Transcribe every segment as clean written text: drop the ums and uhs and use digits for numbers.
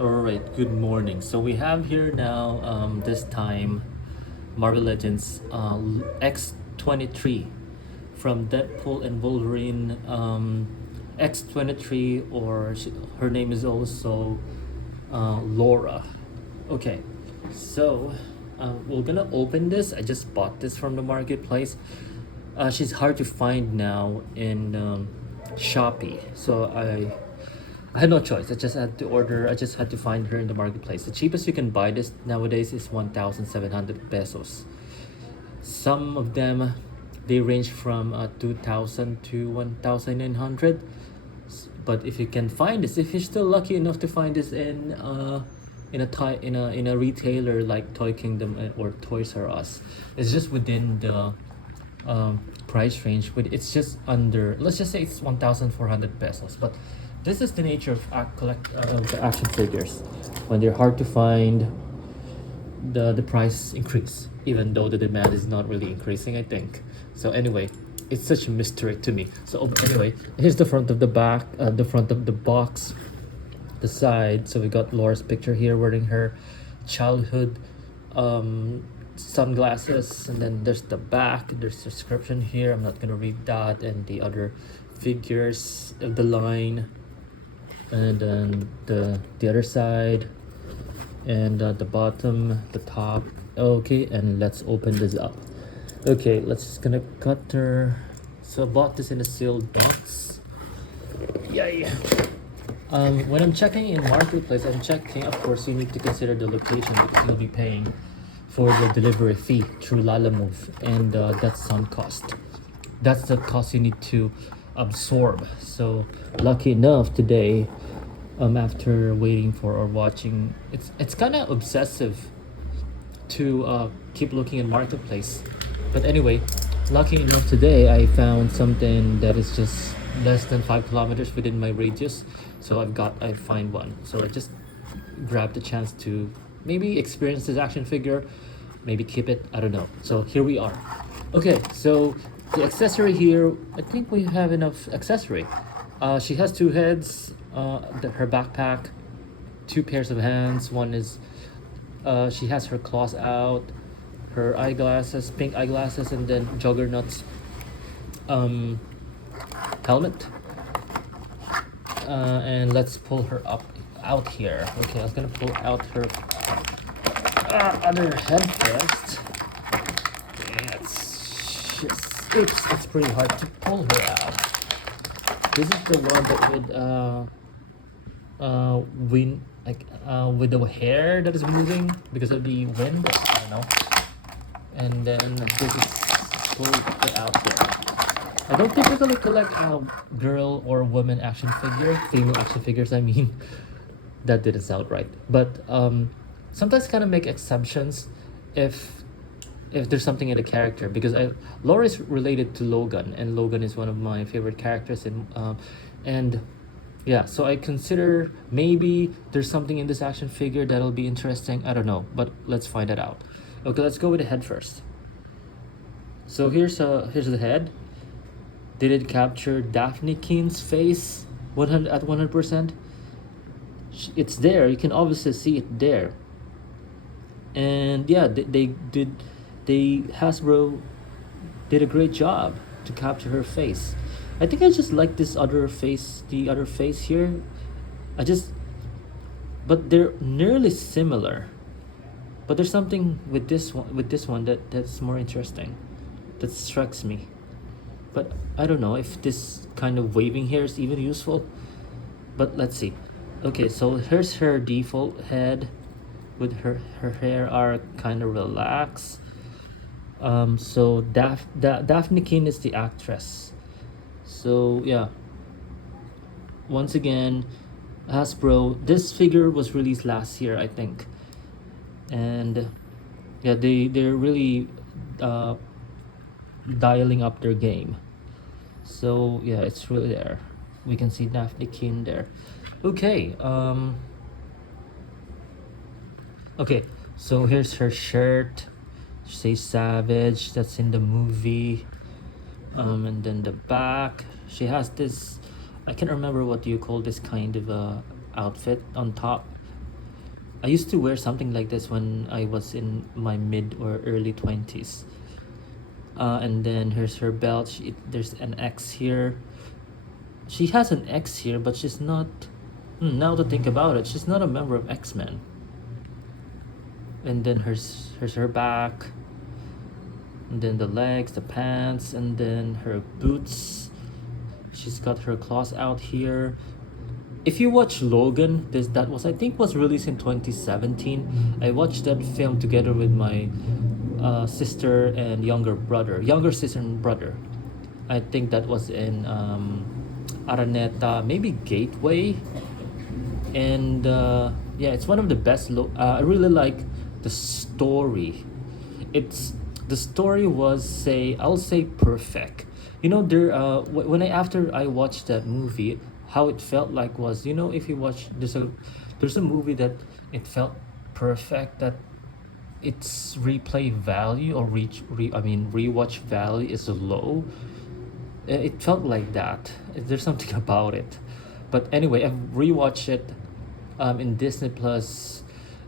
Alright, good morning. So we have here now, this time, Marvel Legends X-23 from Deadpool and Wolverine. X-23, or her name is also Laura. Okay, so we're gonna open this. I just bought this from the marketplace. She's hard to find now in Shopee, so I had no choice. I just had to order. I just had to find her in the marketplace. The cheapest you can buy this nowadays is 1,700 pesos. Some of them, they range from 2,000 to 1,900. But if you can find this, if you're still lucky enough to find this in a retailer like Toy Kingdom or Toys R Us, it's just within the price range. But it's just under, let's just say it's 1,400 pesos. But this is the nature of the action figures. When they're hard to find, the price increase, even though the demand is not really increasing, I think. So anyway, it's such a mystery to me. So anyway, here's the front of the front of the box, the side. So we got Laura's picture here wearing her childhood sunglasses, and then there's the back. There's a description here. I'm not gonna read that, and the other figures of the line, and then the other side, and the bottom, the top. Okay, and let's open this up. Okay, let's just gonna cut her. So I bought this in a sealed box. Yay. When I'm checking in marketplace, I'm checking, of course you need to consider the location, because you'll be paying for the delivery fee through Lalamove, and that's some cost. That's the cost you need to absorb. So lucky enough today, after waiting for or watching, it's kind of obsessive to keep looking in marketplace. But anyway, lucky enough today I found something that is just less than 5 kilometers within my radius. So I find one. So I just grabbed the chance to maybe experience this action figure, maybe keep it, I don't know. So here we are. Okay, so the accessory here, I think we have enough accessory. She has 2 heads, her backpack, 2 pairs of hands. One is she has her claws out, her eyeglasses, pink eyeglasses, and then Juggernaut's helmet. And let's pull her out here. Okay, I was gonna pull out her other head first. Yeah, it's pretty hard to pull her out. This is the one that would wind, like with the hair that is moving because of the wind. I don't know. And then this is pulled out here. I don't typically collect girl or woman action figure, female action figures. I mean, that didn't sound right. But sometimes kind of make exceptions if there's something in the character, because Laura is related to Logan, and Logan is one of my favorite characters in and yeah, so I consider maybe there's something in this action figure that'll be interesting. I don't know, but let's find it out. Okay, let's go with the head first. So here's the head. Did it capture Daphne Keen's face 100%? It's there. You can obviously see it there. And yeah, Hasbro did a great job to capture her face. I think I just like this other face, the other face here. But they're nearly similar. But there's something with this one that's more interesting, that strikes me. But I don't know if this kind of waving hair is even useful. But let's see. Okay, so here's her default head, with her hair are kind of relaxed. So Daphne Keane is the actress. So yeah, once again, Hasbro, this figure was released last year, I think, and yeah, they're really dialing up their game. So yeah, it's really there. We can see Daphne Keane there. Okay, okay, so here's her shirt. Say Savage, that's in the movie. And then the back, she has this, I can't remember what you call this kind of outfit on top. I used to wear something like this when I was in my mid or early 20s. And then here's her belt. There's an X here. She has an X here, but she's not. Now to think about it, she's not a member of X-Men. And then here's her back. And then the legs, the pants, and then her boots. She's got her claws out here. If you watch Logan, that was, I think, was released in 2017. I watched that film together with my sister and younger sister and brother. I think that was in Araneta, maybe Gateway. And yeah, it's one of the best. I really like the story. The story was, I'll say perfect. You know, after I watched that movie, how it felt like was, if you watch, there's a movie that it felt perfect, that its replay value or rewatch value is low. It felt like that. There's something about it. But anyway, I've rewatched it in Disney Plus,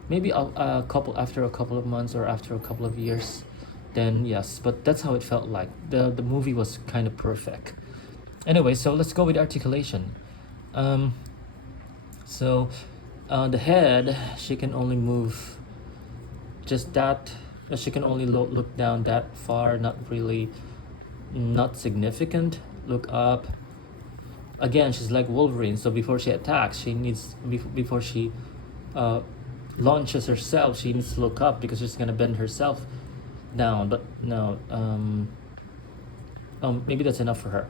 maybe after a couple of months or after a couple of years. Then yes, but that's how it felt like. The movie was kind of perfect. Anyway, so let's go with articulation. So the head, she can only move just that. She can only look down that far, not significant. Look up. Again, she's like Wolverine, so before she attacks, before she launches herself, she needs to look up because she's gonna bend herself down. But no, maybe that's enough for her.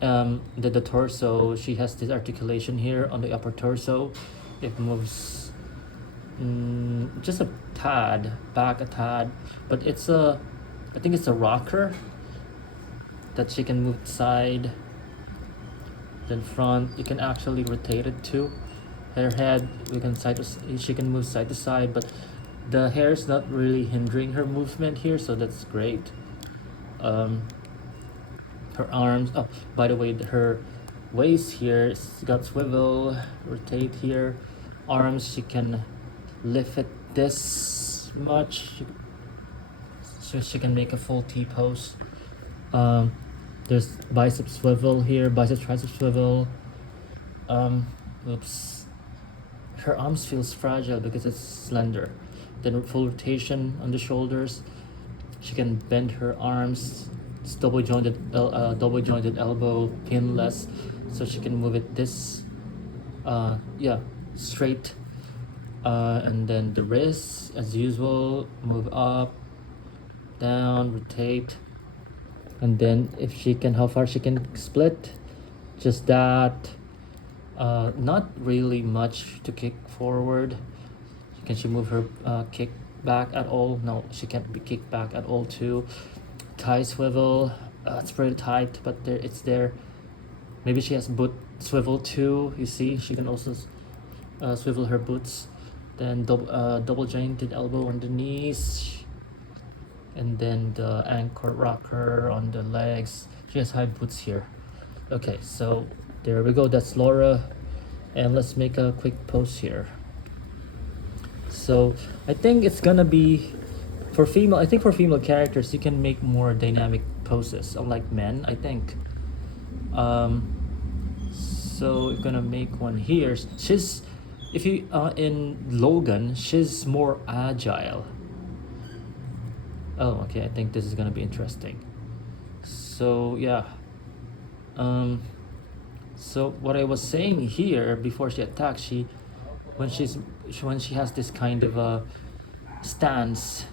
The torso, she has this articulation here on the upper torso. It moves just a tad back, but I think it's a rocker that she can move side, then front. You can actually rotate it too. Her head, she can move side to side, but the hair is not really hindering her movement here, so that's great. Her arms, oh, by the way, her waist here, it's got swivel, rotate here. Arms, she can lift it this much, so she can make a full T-pose. There's bicep swivel here, tricep swivel. Oops. Her arms feels fragile because it's slender. Then full rotation on the shoulders. She can bend her arms. It's double jointed elbow, pinless, so she can move it this, straight. And then the wrists, as usual, move up, down, rotate. And then how far she can split, just that. Not really much to kick forward. Can she move her kick back at all? No, she can't be kicked back at all too. Thigh swivel, it's pretty tight, but it's there. Maybe she has boot swivel too. You see, she can also swivel her boots. Then double jointed elbow on the knees, and then the ankle rocker on the legs. She has high boots here. Okay, so there we go. That's Laura, and let's make a quick pose here. So I think it's gonna be for female characters, you can make more dynamic poses, unlike men, I think. So we're gonna make one here. In Logan, she's more agile. Oh, okay, I think this is gonna be interesting. So yeah. So what I was saying here, before she attacks, when she has this kind of a stance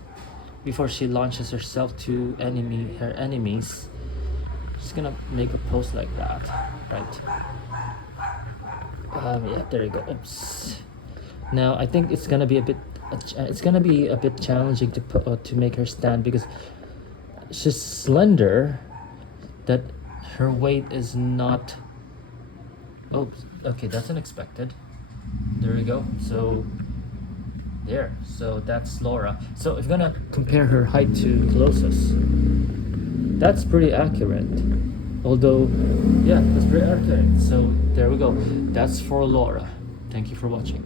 before she launches herself to her enemies, she's gonna make a pose like that, right? Yeah, there you go. Oops. Now I think it's gonna be a bit challenging to make her stand because she's slender. That her weight is not. Oh, okay, that's unexpected. There we go. So that's Laura. So if you're gonna compare her height to Colossus, that's pretty accurate. Although, yeah, that's pretty accurate. So there we go. That's for Laura. Thank you for watching.